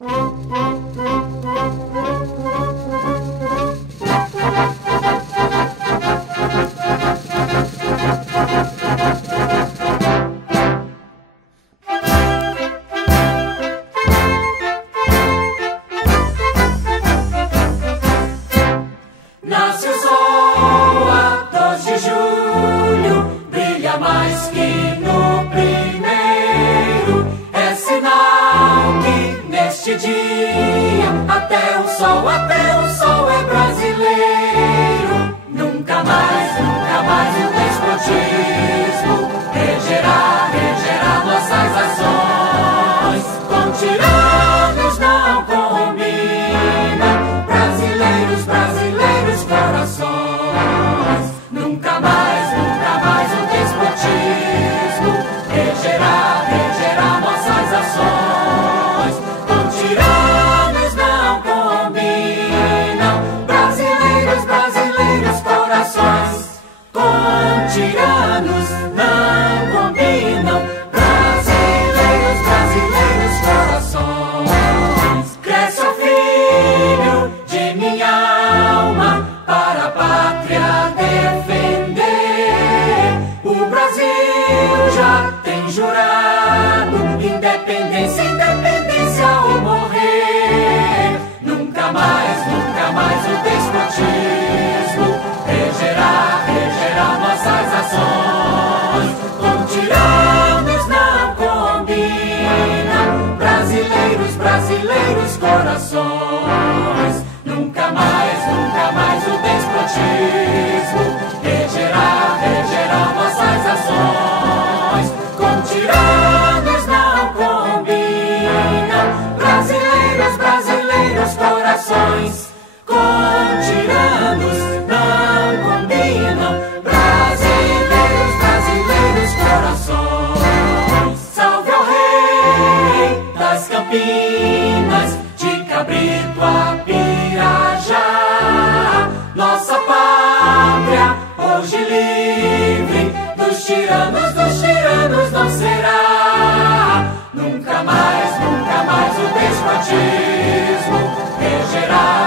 Nasce o sol a 2 de julho, brilha mais que no primeiro. É sinal que neste dia até o sol é brasileiro. Nunca mais o despotismo regerá nossas ações. Com tiranos não combina, brasileiros corações. Nunca mais o despotismo regerá nossas ações. Com tiranos não combinam, brasileiros corações. Com tiranos não combinam, brasileiros corações. Cresce, ó filho de minha alma, para a pátria defender. O Brasil já tem jurado independência ou morrer. Nunca mais o despotismo regerá nossas ações. Com tiranos não combinam, brasileiros corações. Nunca mais o despotismo regerá nossas ações. Com tiranos não combinam, brasileiros corações. Com tiranos não combinam, brasileiros corações. Salve ao rei das Campinas, de Cabrito a Pirajá. Nossa pátria hoje livre, dos tiranos não será. Nunca mais o despotismo regerá